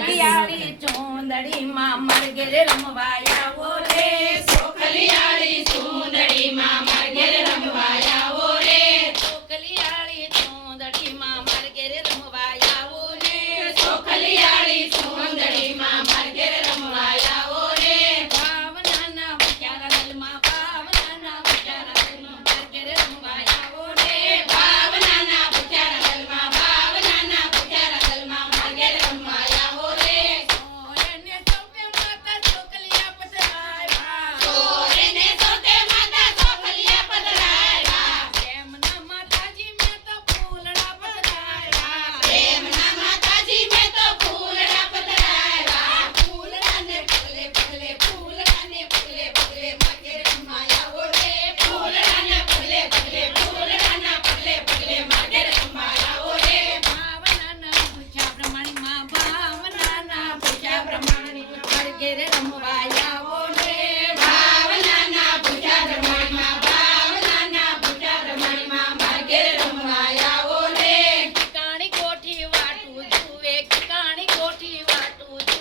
સોખલિયાળી ચૂંદડી માં મરઘેર રમવા આવો રે સોખલિયાળી ચૂંદડી માં મરઘેર રમવા આવો રે સોખલિયાળી ચૂંદડી માં મરઘેર રમવા આવો રે સોખલિયાળી ચૂંદડી માં મરઘેર રમવા આવો રે ભાવનાના બચારા દલમાં ભાવનાના બચારા દલમાં મરઘેર રમવા આવો રે ભાવનાના બચારા દલમાં ભાવનાના બચારા દલમાં મરઘેર રમવા આવો રે સોરેને સૌકે માતા સોખલિયા પધરાવ્યા સોરેને સૌકે માતા સોખલિયા પધરાવ્યા પ્રેમના માતાજી મેં તો ફૂલડા પધરાવ્યા પ્રેમના માતાજી મેં તો ફૂલડા પધરાવ્યા ફૂલડાને પગલે પગલે ફૂલડાને પગલે પગલે મરઘેર રમવા આવો રે ફૂલડાને પગલે પગલે ફૂલડાના પગલે પગલે મરઘેર રમવા આવો રે ભાવનાના પૂછ્યા પ્રમાણમાં ભાવનાના પૂછ્યા પ્રમાણે મરઘેર રમવા આવો રે ભાવનાના પૂજા પ્રમાણમાં ભાવનાના પૂજા પ્રમાણમાં મરઘેર રમવા આવો રે કાણી કોઠી વાટું જુએ કાણી કોઠી વાટું જુએ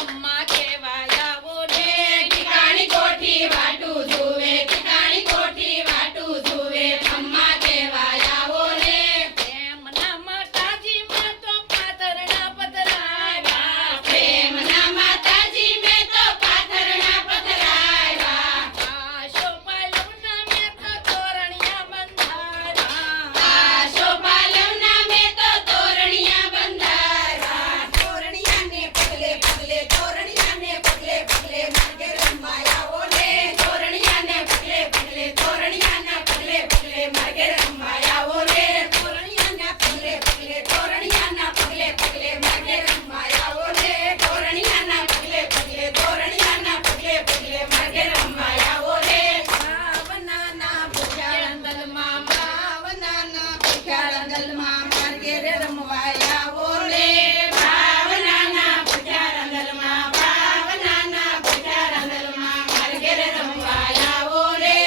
અમ્મા કહેવા આવો રે ઠિકાણી કોઠી વાટું જુએ ઠિકાણી કોઠી વાટું જુએ અમ્મા કહેવા આવો રે પ્રેમના માતાજી મેં તો પાથરણા પધરાવ્યા પ્રેમના માતાજી મેં તો પાથરણા પધરાવ્યા આશો પાલવના મેં તો તોરણિયા બંધાવ્યા આશો પાલવના મેં તો તોરણિયા બંધાવ્યા તોરણિયાને પગલે પગલે તોરણિયાને પગલે પગલે મરઘેર રમવા આવો રે તોરણિયાને પગલે પગલે તોરણિયાના પગલે પગલે મરઘેર રમવા આવો રે તોરણિયાના પગલે પગલે તોરણિયાના પગલે પગલે મરઘેર રમવા આવો રે તોરણિયાના પગલે પગલે તોરણિયાના પગલે પગલે મરઘેર રમવા આવો રે ભાવનાના પૂછ્યા દલમાં ભાવનાના પૂજા દલમાં મરઘેર રમવા આવો રે ભાવનાના પૂજા દલમાં ભાવનાના પૂજા દલમાં મરઘેર રમવા આવો રે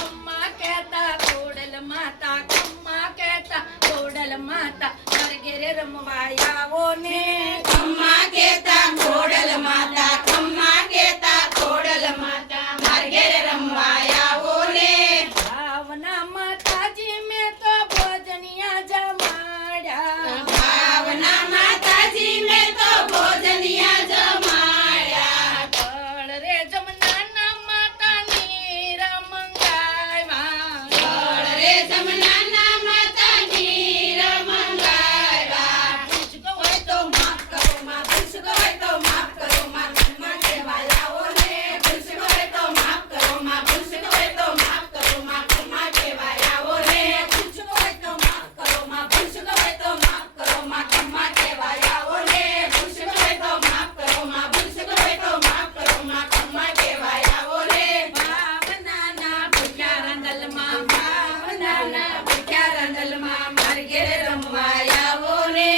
અમ્મા કહેતા કોડલ માતા કમ્મા કહેતા કોડલ માતા મરઘેર રમવા આવો ને ખમ્મા કેતા ખોડલ માતા ખમ્મા કેતા ખોડલ માતા મરઘેર રમવા આવો રે ભાવના માતાજી મેં તો ભોજનિયા જમાડ્યા ભાવના માતાજી મેં તો ભોજનિયા જમાડ્યા કળ રે જમનાના માતા નીર મંગાવ્યા કળ રે જમનાના માતા નીર મંગાવ્યા પૂછતો હોય તો માફ કરો માં પૂછતો હોય તો માફ કરો માં ખમ્મા કહેવા આવો રે પૂછતો હોય તો માફ કરો માં પૂછતો હોય તો માફ કરો માં ખમ્મા કહેવા આવો રે પૂછતો હોય તો માફ કરો માં પૂછતો હોય તો માફ કરો માં ખમ્મા કહેવા આવો રે પૂછતો હોય તો માફ કરો માં પૂછતો હોય તો માફ કરો માં ખમ્મા કહેવા આવો રે ભાવનાના પૂછ્યા રંગલમાં ભાવનાના ભૂખ્યા રંગલમાં મરઘેર રમવા આવો રે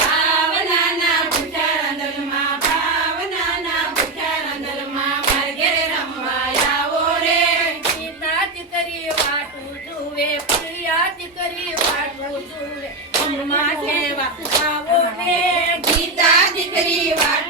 ભાવનાના ભૂખ્યા રંગલમાં ભાવનાના ભૂખ્યા રંગલમાં મરઘેર રમવા આવો રે પિતા દીકરી વાટું જુએ પ્રિયા દીકરી વાટું જુએ અમ્મા કહેવા આવો ને ગીતા દીકરી વાટ